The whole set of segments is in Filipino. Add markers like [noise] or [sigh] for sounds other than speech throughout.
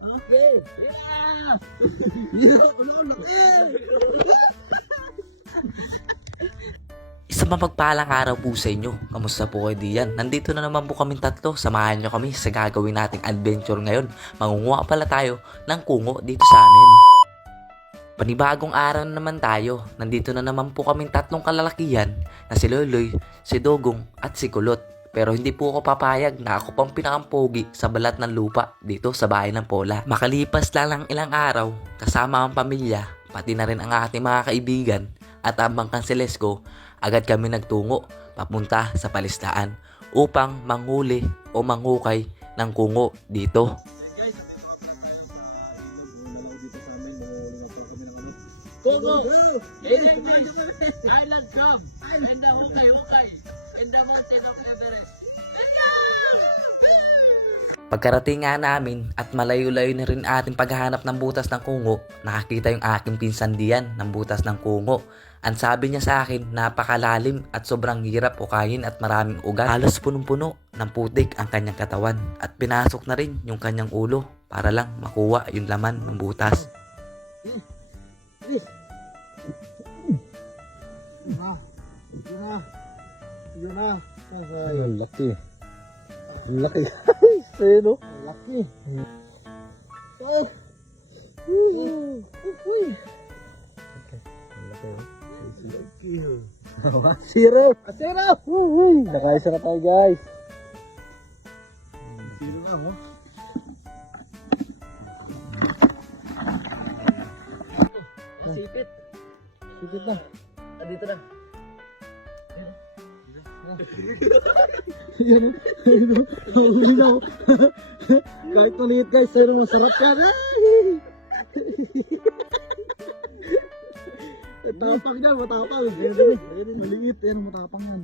[laughs] Okay. Yeah! Yeah! Ano, laki! Isa mapagpalang araw po sa inyo. Kamusta po kayo diyan? Nandito na naman po kami tatlo. Samahan nyo kami sa gagawin nating adventure ngayon. Mangunguha pala tayo ng kungo dito sa amin. Panibagong araw na naman tayo. Nandito na naman po kaming tatlong kalalakihan na si Loloy, si Dogong at si Kulot. Pero hindi po ako papayag na ako pang pinakampogi sa balat ng lupa dito sa bahay ng Pola. Makalipas lang ng ilang araw, kasama ang pamilya, pati na rin ang ating mga kaibigan at ang bangkang agad kami nagtungo papunta sa palistaan upang manghuli o manghukay ng kungo dito. Guys, Go, go! English! Island Crab! And the Hukay And the Mountain of Everest! Pagkarating nga namin at malayo-layo na rin ating paghahanap ng butas ng kungo, nakakita yung aking pinsan diyan ng butas ng kungo. Ang sabi niya sa akin, napakalalim at sobrang hirap ukayin at maraming ugat. Halos punong-puno ng putik ang kanyang katawan at pinasok na rin yung kanyang ulo para lang makuha yung laman ng butas. Ah, na. Yun na. Ay, ang laki. Laki. [laughs] Sino? Laki. Oh. Uy. Ang laki. Zero. [laughs] Zero. Uy. Nakaisa na tayo guys. Zero na oh. Sipit. Sipit na. Andito na. Yan. Ayun. Oh. Kahit maliit guys, pero masarap yan. Matapang yan, matapang. Ayun, ayun, maliit. Yan, matapang yan.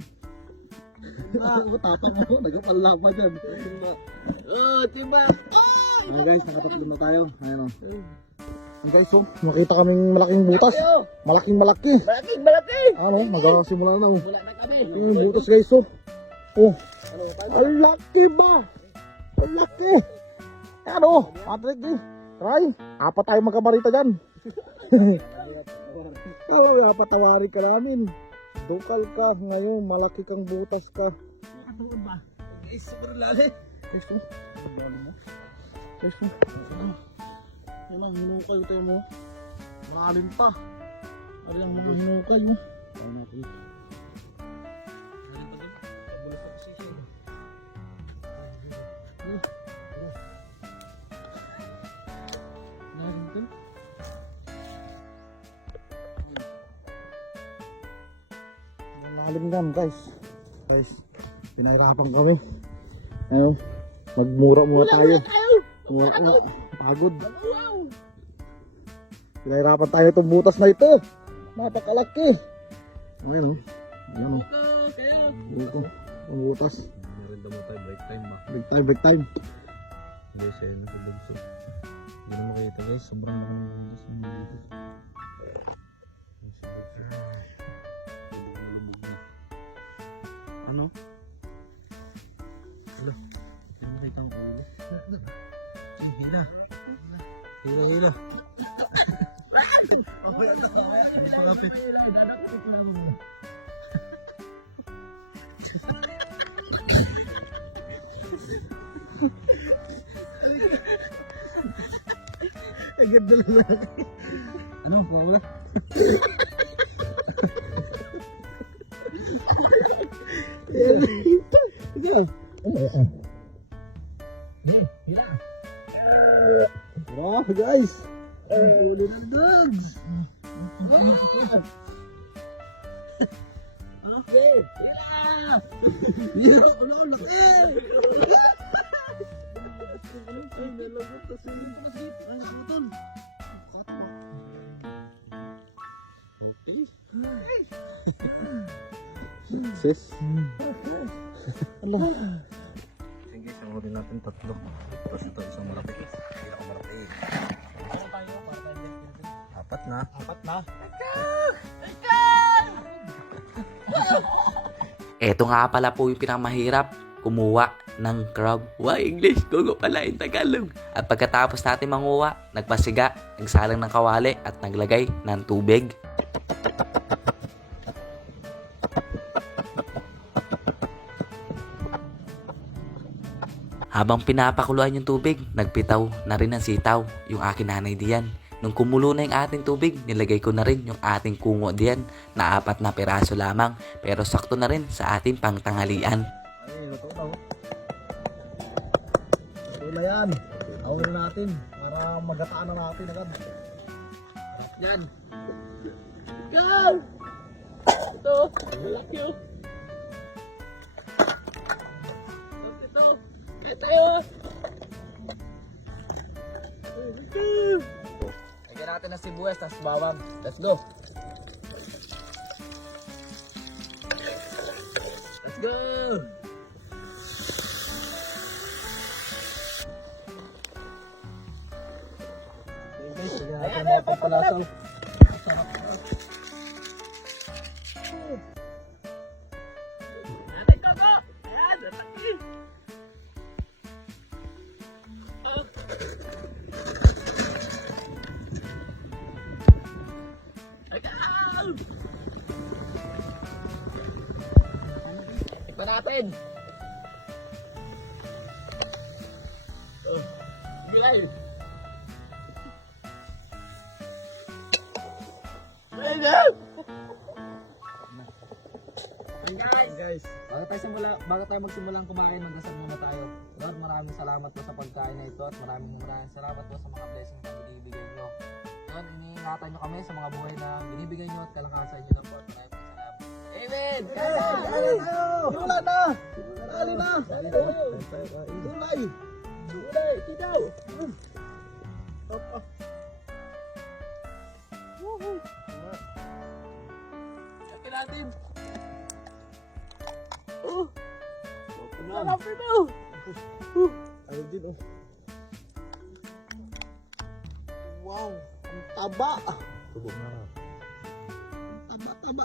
Ah, matapang ako. Nagpapalaban yan. Oh, tiba. Ayan guys, nakatatlo na tayo. Ayan o. Ayan guys, oh. Makita kaming malaking butas. Malaking malaki. Malaki, malaki! Ano, magkasimula na oh. Kami. Yung butas guys, oh. Oh. Ang laki ba? Ang laki. Ano? Patrick, eh. Try. Apat tayo magkabarita dyan. [laughs] oh, napatawari ka namin. Dukal ka ngayon, malaki kang butas ka. Nakatuon ba? Guys, sobrang lalim. Guys, mo. Guys, oh. Yan ang hinukay tayo mo. Malalim pa. Ano yung mga hinukay mo? Tayo natin. Malalim yan guys. Guys, pinahirapan kami. Ano? Magmura muna tayo. Mura nga. Pagod. Pinahirapan tayo itong butas na ito. Napakalaki. Ayun oh. Ayun oh. Ito. Ang butas. Meron daw tayo break time ba? Big time, big time. Hindi siya yun bunso. Hindi na makita guys, sobrang sa mga dito. Ano? Wala. Hindi makita ang ulo. Ay, hila. Hila, hila. Ang palapit. Ang ganda lang. Ano? Wala. Ito. Wow, guys! Huli ng dogs! Okay! Yeah! [laughs] Ano? Ay, nalagot na nakutol. Okay. Sis? Ano? Sige, isang huli natin tatlo. Tapos ito isang malaki. Pinakamalaki. Apat na. Apat na. [laughs] Eto nga pala po yung pinakamahirap, kumuha ng crab. Wow, English, gugo pala in Tagalog. At pagkatapos natin manguha, nagpasiga, nagsalang ng kawali at naglagay ng tubig. Habang pinapakuluan yung tubig, nagpitaw na rin ang sitaw, yung akin nanay diyan. Nung kumulo na yung ating tubig, nilagay ko na rin yung ating kungo diyan na apat na piraso lamang pero sakto na rin sa ating pangtanghalian. Ay, luto na. oh. Luto na natin para magataan na natin agad. Yan. Go! Ito. Malaki oh. Ito. Ito tayo. Natin ng sibuyas, tas bawang. Let's go. Tikman natin. Bilal! Bilal! Guys, guys, bago tayo simula, bago tayo magsimula kumain, magdasal muna tayo. Lord, maraming salamat po sa pagkain na ito at maraming maraming salamat po sa mga blessing na binibigay nyo. Lord, iniingatan nyo kami sa mga buhay na binibigay nyo at kalakasan nyo lang po. Salamat. Amen! Kaya na! Kaya na! Simula na! Dali na! Tulay! Bilal, ikaw! Yakin natin! Oh! Sarap ito! Ayun din oh. Wow! Ang taba! Tubog na. Taba-taba!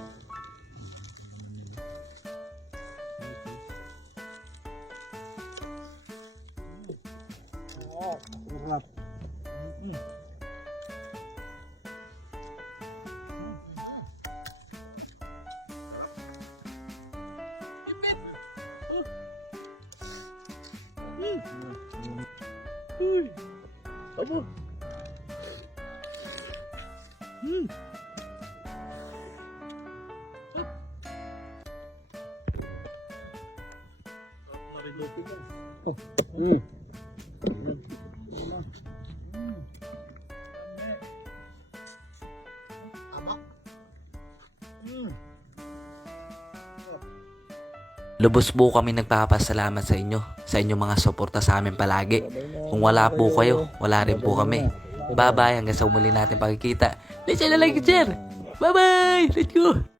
음. 여보. 음. 어. 음. Lubos po kami nagpapasalamat sa inyo, sa inyong mga suporta sa amin palagi. Kung wala po kayo, wala rin po kami. Bye-bye hanggang sa umuli natin pagkikita. Let's like and share. Bye-bye! Let's go!